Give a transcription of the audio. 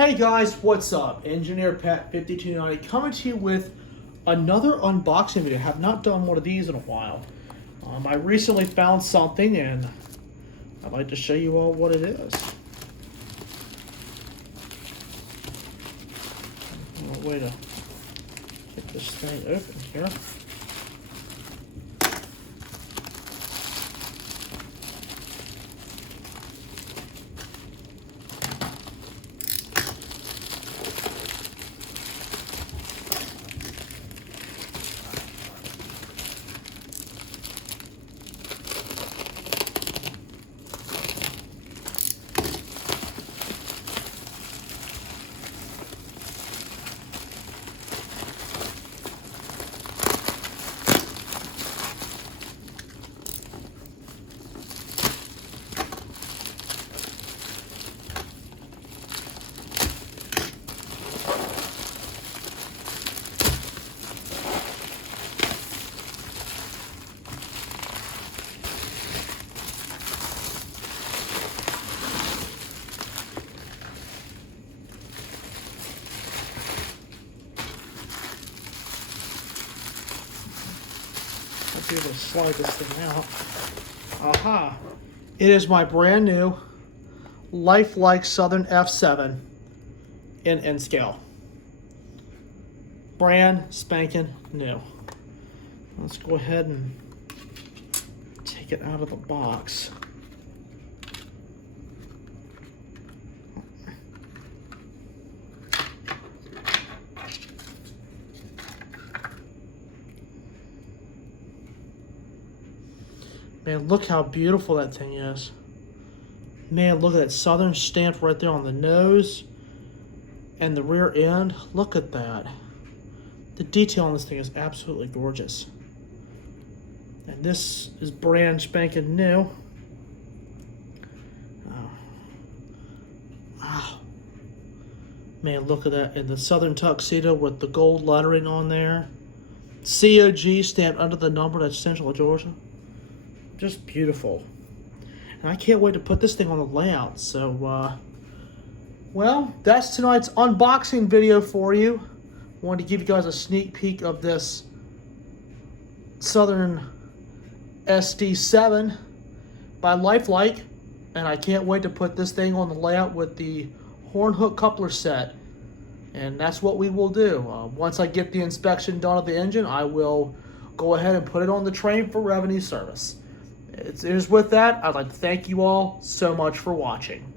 Hey guys, what's up? Engineer Pat 5290 coming to you with another unboxing video. I have not done one of these in a while. I recently found something and I'd like to show you all what it is. Way to get this thing open here. I'll be able to slide this thing out. Aha! It is my brand new Lifelike Southern F7 in N scale. Brand spanking new. Let's go ahead and take it out of the box. Man, look how beautiful that thing is. Man, look at that Southern stamp right there on the nose and the rear end. Look at that. The detail on this thing is absolutely gorgeous. And this is brand spanking new. Oh. Man, look at that. And the Southern tuxedo with the gold lettering on there. COG stamped under the number. That's Central Georgia. Just beautiful. And I can't wait to put this thing on the layout. So, well, that's tonight's unboxing video for you. Wanted to give you guys a sneak peek of this Southern SD7 by Lifelike. And I can't wait to put this thing on the layout with the horn hook coupler set. And that's what we will do. Once I get the inspection done of the engine, I will go ahead and put it on the train for revenue service. It is with that, I'd like to thank you all so much for watching.